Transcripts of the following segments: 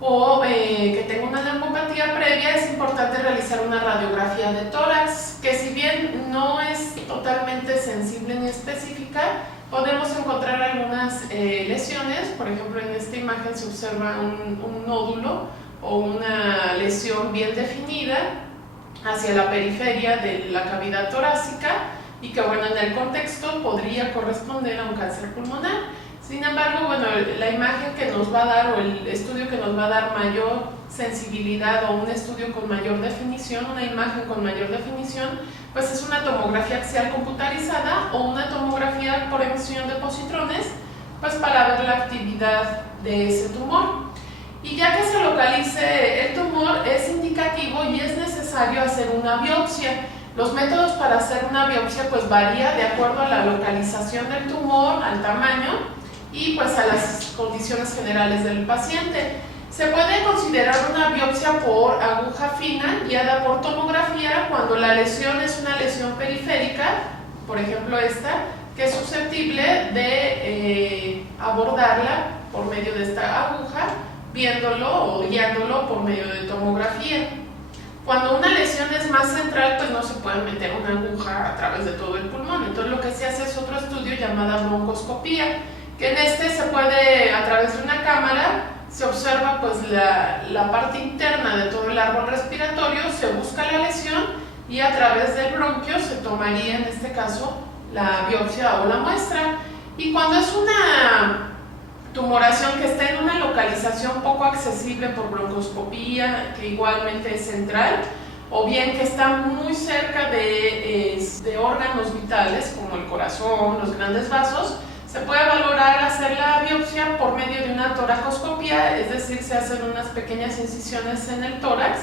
o que tenga una neumopatía previa, es importante realizar una radiografía de tórax, que si bien no es totalmente sensible ni específica, podemos encontrar algunas lesiones. Por ejemplo, en esta imagen se observa un nódulo o una lesión bien definida hacia la periferia de la cavidad torácica y que, bueno, en el contexto podría corresponder a un cáncer pulmonar. Sin embargo, bueno, la imagen que nos va a dar, o el estudio que nos va a dar mayor sensibilidad, o un estudio con mayor definición, una imagen con mayor definición, pues es una tomografía axial computarizada o una tomografía por emisión de positrones, pues para ver la actividad de ese tumor. Y ya que se localice el tumor, es indicativo y es necesario hacer una biopsia. Los métodos para hacer una biopsia pues varía de acuerdo a la localización del tumor, al tamaño y pues a las condiciones generales del paciente. Se puede considerar una biopsia por aguja fina guiada por tomografía cuando la lesión es una lesión periférica, por ejemplo esta, que es susceptible de abordarla por medio de esta aguja, viéndolo o guiándolo por medio de tomografía. Cuando una lesión es más central, pues no se puede meter una aguja a través de todo el pulmón. Entonces lo que se hace es otro estudio llamado broncoscopía, que en este se puede, a través de una cámara, se observa pues la parte interna de todo el árbol respiratorio, se busca la lesión y a través del bronquio se tomaría en este caso la biopsia o la muestra. Y cuando es una tumoración que está en una localización poco accesible por broncoscopía, que igualmente es central, o bien que está muy cerca de órganos vitales como el corazón, los grandes vasos, se puede valorar hacer la biopsia por medio de una toracoscopía, es decir, se hacen unas pequeñas incisiones en el tórax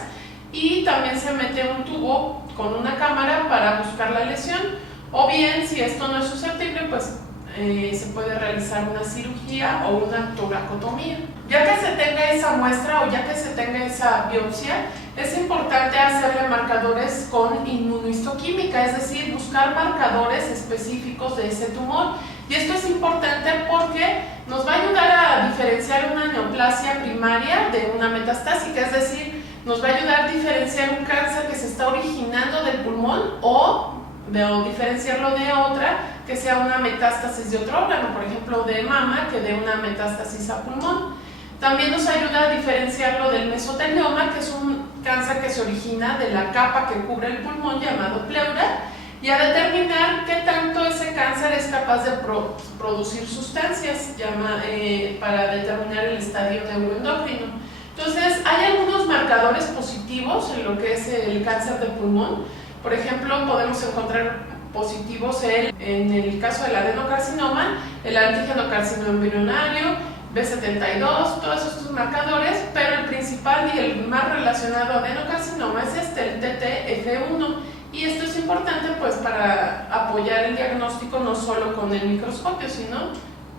y también se mete un tubo con una cámara para buscar la lesión, o bien, si esto no es susceptible, pues se puede realizar una cirugía o una toracotomía. Ya que se tenga esa muestra o ya que se tenga esa biopsia, es importante hacerle marcadores con inmunohistoquímica, es decir, buscar marcadores específicos de ese tumor. Y esto es importante porque nos va a ayudar a diferenciar una neoplasia primaria de una metastásica, es decir, nos va a ayudar a diferenciar un cáncer que se está originando del pulmón o diferenciarlo de otra que sea una metástasis de otro órgano, por ejemplo de mama, que de una metástasis a pulmón. También nos ayuda a diferenciarlo del mesotelioma, que es un cáncer que se origina de la capa que cubre el pulmón llamado pleura, y a determinar qué tanto ese cáncer es capaz de producir sustancias para determinar el estadio neuroendocrino. Entonces, hay algunos marcadores positivos en lo que es el cáncer de pulmón. Por ejemplo, podemos encontrar positivos en el caso del adenocarcinoma, el antígeno carcinoembrionario, B72, todos estos marcadores, pero el principal y el más relacionado a adenocarcinoma es el TTF1. Y esto es importante pues para apoyar el diagnóstico no solo con el microscopio, sino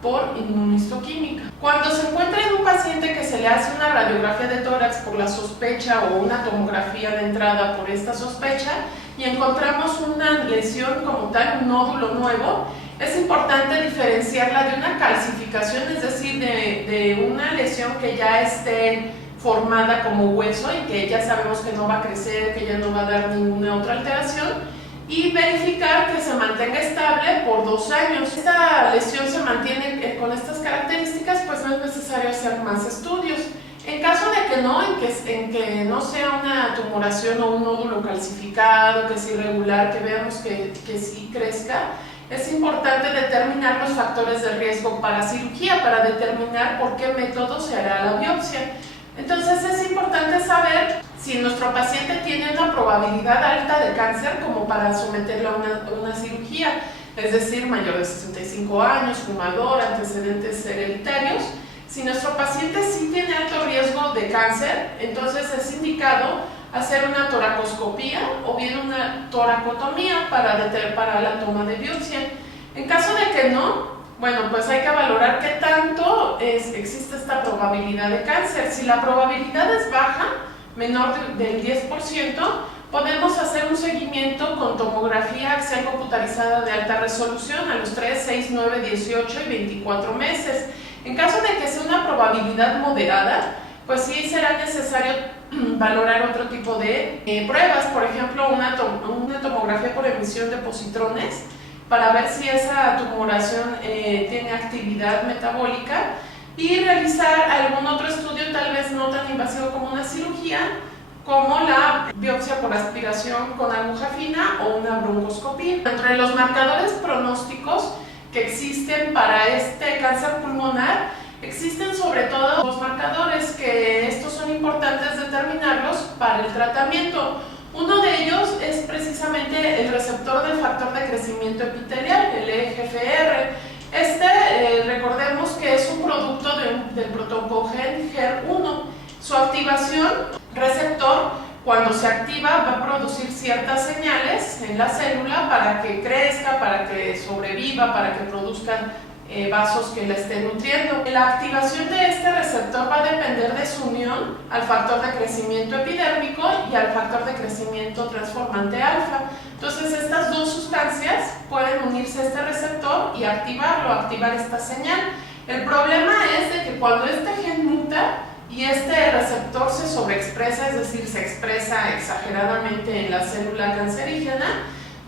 por inmunohistoquímica. Cuando se encuentra en un paciente que se le hace una radiografía de tórax por la sospecha o una tomografía de entrada por esta sospecha y encontramos una lesión como tal, un nódulo nuevo, es importante diferenciarla de una calcificación, es decir, de una lesión que ya esté formada como hueso y que ya sabemos que no va a crecer, que ya no va a dar ninguna otra alteración, y verificar que se mantenga estable por 2 años. Si esta lesión se mantiene con estas características, pues no es necesario hacer más estudios. En caso de que no, en que no sea una tumoración o un nódulo calcificado, que es irregular, que veamos que sí crezca, es importante determinar los factores de riesgo para cirugía, para determinar por qué método se hará la biopsia. Entonces es importante saber si nuestro paciente tiene una probabilidad alta de cáncer como para someterlo a una cirugía, es decir, mayor de 65 años, fumador, antecedentes hereditarios. Si nuestro paciente sí tiene alto riesgo de cáncer, entonces es indicado hacer una toracoscopía o bien una toracotomía para la toma de biopsia. En caso de que no, bueno, pues hay que valorar qué tanto existe esta probabilidad de cáncer. Si la probabilidad es baja, menor del 10%, podemos hacer un seguimiento con tomografía axial computarizada de alta resolución a los 3, 6, 9, 18 y 24 meses. En caso de que sea una probabilidad moderada, pues sí será necesario valorar otro tipo de pruebas, por ejemplo una tomografía por emisión de positrones para ver si esa tumoración tiene actividad metabólica, y realizar algún otro estudio tal vez no tan invasivo como una cirugía, como la biopsia por aspiración con aguja fina o una broncoscopía. Entre los marcadores pronósticos que existen para este cáncer pulmonar, existen sobre todo dos marcadores que estos son importantes determinarlos para el tratamiento. Uno de ellos es precisamente el receptor del factor de crecimiento epitelial, el EGFR. Recordemos que es un producto del protoncogen HER1. Su activación, receptor, cuando se activa va a producir ciertas señales en la célula para que crezca, para que sobreviva, para que produzcan vasos que la estén nutriendo. La activación de este receptor va a depender de su unión al factor de crecimiento epidérmico y al factor de crecimiento transformante alfa. Entonces estas dos sustancias pueden unirse a este receptor y activar esta señal. El problema es de que cuando este gen muta y este receptor se sobreexpresa, es decir, se expresa exageradamente en la célula cancerígena,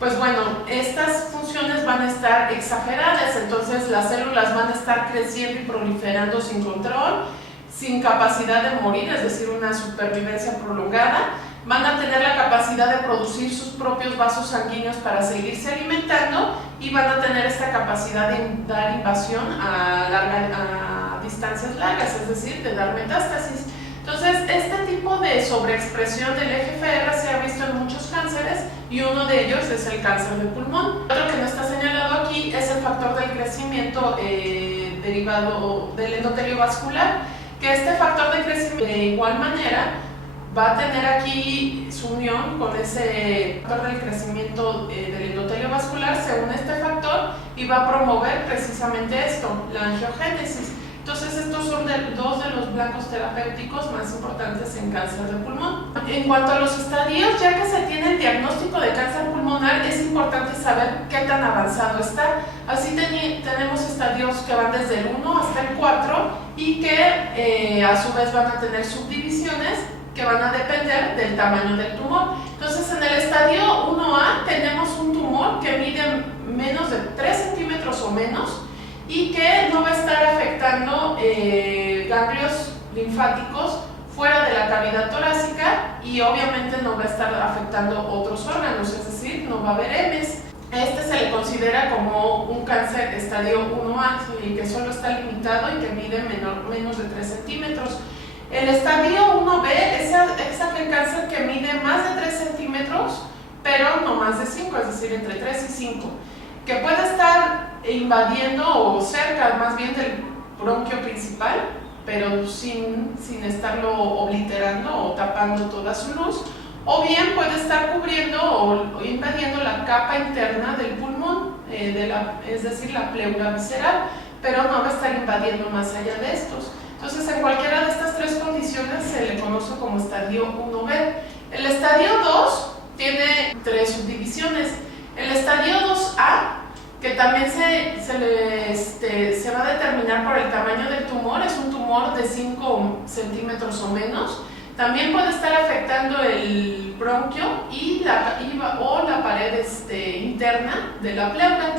pues bueno, estas funciones van a estar exageradas, entonces las células van a estar creciendo y proliferando sin control, sin capacidad de morir, es decir, una supervivencia prolongada. Van a tener la capacidad de producir sus propios vasos sanguíneos para seguirse alimentando, y van a tener esta capacidad de dar invasión a distancias largas, es decir, de dar metástasis. Entonces, este tipo de sobreexpresión del EGFR se ha visto en muchos cánceres, y uno de ellos es el cáncer de pulmón. Otro que no está señalado aquí es el factor del crecimiento derivado del endotelio vascular, que este factor de crecimiento de igual manera va a tener aquí su unión con ese factor del crecimiento del endotelio vascular, se une este factor y va a promover precisamente esto, la angiogénesis. Entonces estos son dos de los blancos terapéuticos más importantes en cáncer de pulmón. En cuanto a los estadios, ya que se tiene el diagnóstico de cáncer pulmonar, es importante saber qué tan avanzado está. Así tenemos estadios que van desde el 1 hasta el 4 y que a su vez van a tener subdivisiones que van a depender del tamaño del tumor. Entonces en el estadio 1A tenemos un tumor que mide menos de 3 centímetros o menos y que no va a estar afectando ganglios linfáticos fuera de la cavidad torácica, y obviamente no va a estar afectando otros órganos, es decir, no va a haber hemes. Este se le considera como un cáncer estadio 1A, y que solo está limitado y que mide menos de 3 centímetros. El estadio 1B es aquel cáncer que mide más de 3 centímetros, pero no más de 5, es decir, entre 3 y 5, que puede estar invadiendo o cerca más bien del bronquio principal, pero sin estarlo obliterando o tapando toda su luz, o bien puede estar cubriendo o invadiendo la capa interna del pulmón, es decir, la pleura visceral, pero no va a estar invadiendo más allá de estos. Entonces, en cualquiera de estas tres condiciones se le conoce como estadio 1B. El estadio 2 tiene 3 subdivisiones. El estadio 2A, que también se va a determinar por el tamaño del tumor, es un tumor de 5 centímetros o menos. También puede estar afectando el bronquio o la pared interna de la pleura.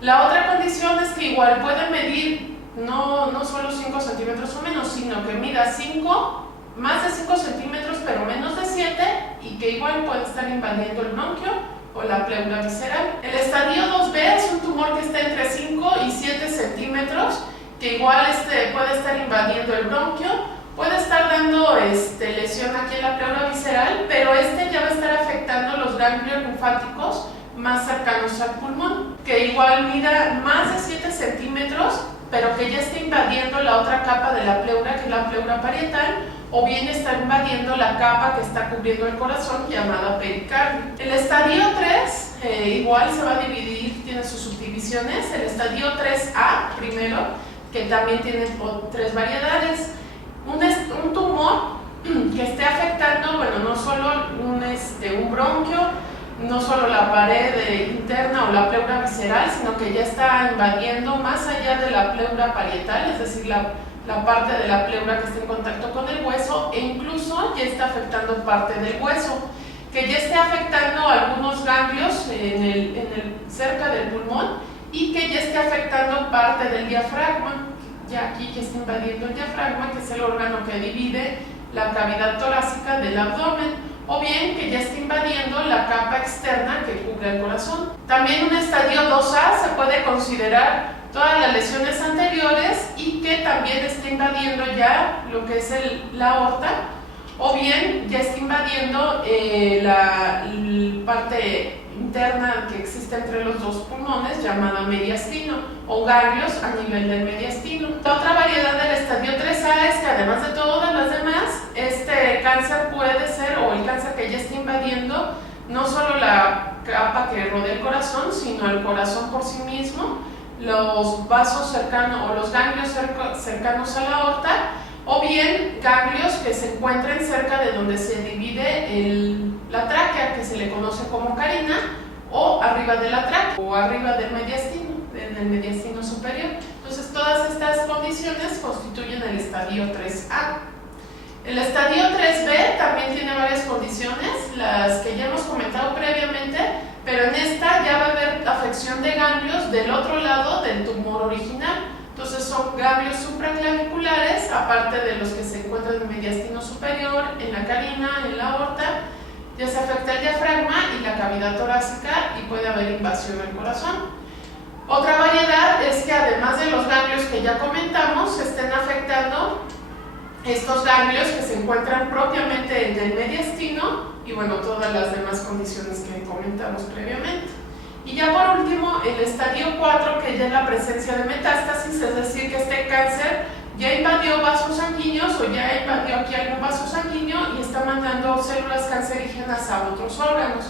La otra condición es que igual puede medir no solo 5 centímetros o menos, sino que mida más de 5 centímetros pero menos de 7, y que igual puede estar invadiendo el bronquio o la pleura visceral. El estadio 2B es un tumor que está entre 5 y 7 centímetros, que igual puede estar invadiendo el bronquio, puede estar dando lesión aquí en la pleura visceral, pero ya va a estar afectando los ganglios linfáticos más cercanos al pulmón, que igual mida más de 7 centímetros, pero que ya está invadiendo la otra capa de la pleura, que es la pleura parietal, o bien está invadiendo la capa que está cubriendo el corazón, llamada pericardio. El estadio 3 igual se va a dividir, tiene sus subdivisiones. El estadio 3A primero, que también tiene 3 variedades. Un tumor que esté afectando, bueno, no solo un bronquio, no solo la pared interna o la pleura visceral, sino que ya está invadiendo más allá de la pleura parietal, es decir, la parte de la pleura que está en contacto con el hueso, e incluso ya está afectando parte del hueso, que ya esté afectando algunos ganglios cerca del pulmón y que ya esté afectando parte del diafragma, ya aquí que está invadiendo el diafragma, que es el órgano que divide la cavidad torácica del abdomen, o bien que ya esté invadiendo la capa externa que cubre el corazón. También un estadio 2A se puede considerar todas las lesiones anteriores y que también esté invadiendo ya lo que es la aorta, o bien ya está invadiendo la parte interna que existe entre los dos pulmones, llamada mediastino, o ganglios a nivel del mediastino. La otra variedad del estadio 3A es que además de todas las demás, este cáncer puede ser, o el cáncer que ya está invadiendo, no solo la capa que rodea el corazón, sino el corazón por sí mismo, los vasos cercanos o los ganglios cercanos a la aorta, o bien ganglios que se encuentren cerca de donde se divide la tráquea, que se le conoce como carina, o arriba de la tráquea, o arriba del mediastino, en el mediastino superior. Entonces todas estas condiciones constituyen el estadio 3A. El estadio 3B también tiene varias condiciones, las que ya hemos comentado previamente, pero en esta ya va a haber afección de ganglios del otro lado del tumor original. Entonces son ganglios supraclaviculares, aparte de los que se encuentran en el mediastino superior, en la carina, en la aorta. Ya se afecta el diafragma y la cavidad torácica y puede haber invasión al corazón. Otra variedad es que además de los ganglios que ya comentamos, estén afectando estos ganglios que se encuentran propiamente en el mediastino y bueno, todas las demás condiciones que comentamos previamente. Y ya por último, el estadio 4, que ya es la presencia de metástasis, es decir, que este cáncer ya invadió vasos sanguíneos o ya invadió aquí algún vaso sanguíneo y está mandando células cancerígenas a otros órganos,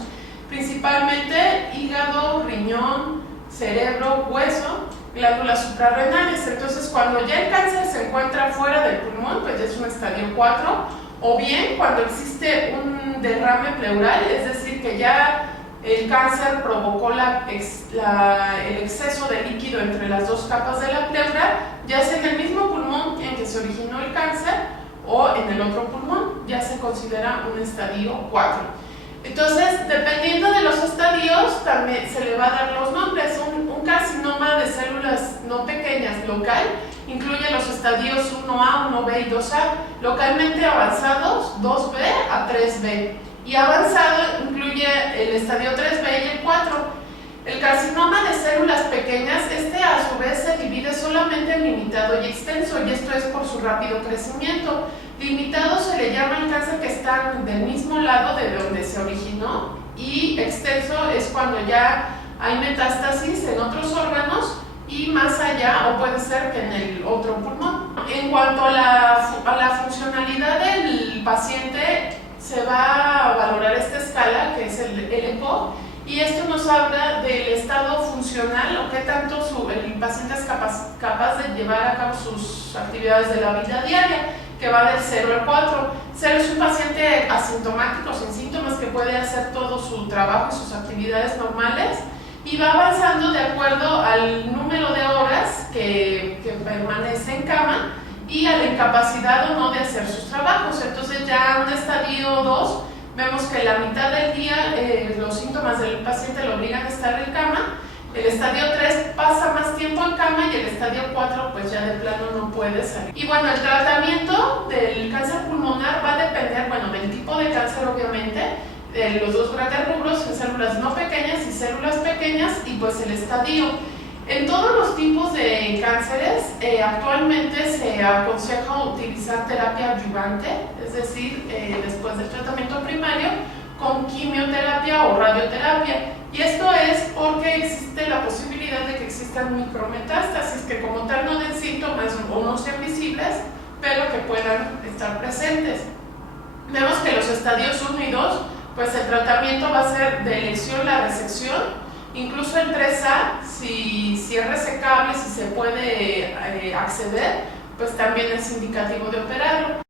principalmente hígado, riñón, cerebro, hueso, glándulas suprarrenales. Entonces, cuando ya el cáncer se encuentra fuera del pulmón, pues ya es un estadio 4, o bien cuando existe un derrame pleural, es decir, que ya el cáncer provocó el exceso de líquido entre las dos capas de la pleura, ya sea en el mismo pulmón en que se originó el cáncer o en el otro pulmón, ya se considera un estadio 4. Entonces, dependiendo de los estadios, también se le va a dar los nombres. Un carcinoma de células no pequeñas local incluye los estadios 1A, 1B y 2A, localmente avanzados 2B a 3B. Y avanzado incluye el estadio 3B y el 4. El carcinoma de células pequeñas, a su vez se divide solamente en limitado y extenso, y esto es por su rápido crecimiento. Limitado se le llama el cáncer que está del mismo lado de donde se originó, y extenso es cuando ya hay metástasis en otros órganos y más allá, o puede ser que en el otro pulmón. En cuanto a la funcionalidad del paciente, se va a valorar esta escala, que es el ECOG, y esto nos habla del estado funcional o qué tanto el paciente es capaz de llevar a cabo sus actividades de la vida diaria, que va del 0 al 4. 0 es un paciente asintomático, sin síntomas, que puede hacer todo su trabajo y sus actividades normales, y va avanzando de acuerdo al número de horas que permanece en cama y a la incapacidad o no de hacer sus trabajos. Entonces ya en un estadio 2 vemos que la mitad del día los síntomas del paciente lo obligan a estar en cama. El estadio 3 pasa más tiempo en cama y el estadio 4 pues ya de plano no puede salir. Y bueno, el tratamiento del cáncer pulmonar va a depender, bueno, del tipo de cáncer obviamente, de los dos grandes rubros, en células no pequeñas y células pequeñas, y pues el estadio. En todos los tipos de cánceres actualmente se aconseja utilizar terapia adyuvante, es decir, después del tratamiento primario, con quimioterapia o radioterapia. Y esto es porque existe la posibilidad de que existan micrometástasis que como tal no den síntomas o no sean visibles, pero que puedan estar presentes. Vemos que los estadios 1 y 2, pues el tratamiento va a ser de elección la resección. Incluso el 3A, si es resecable, si se puede acceder, pues también es indicativo de operarlo.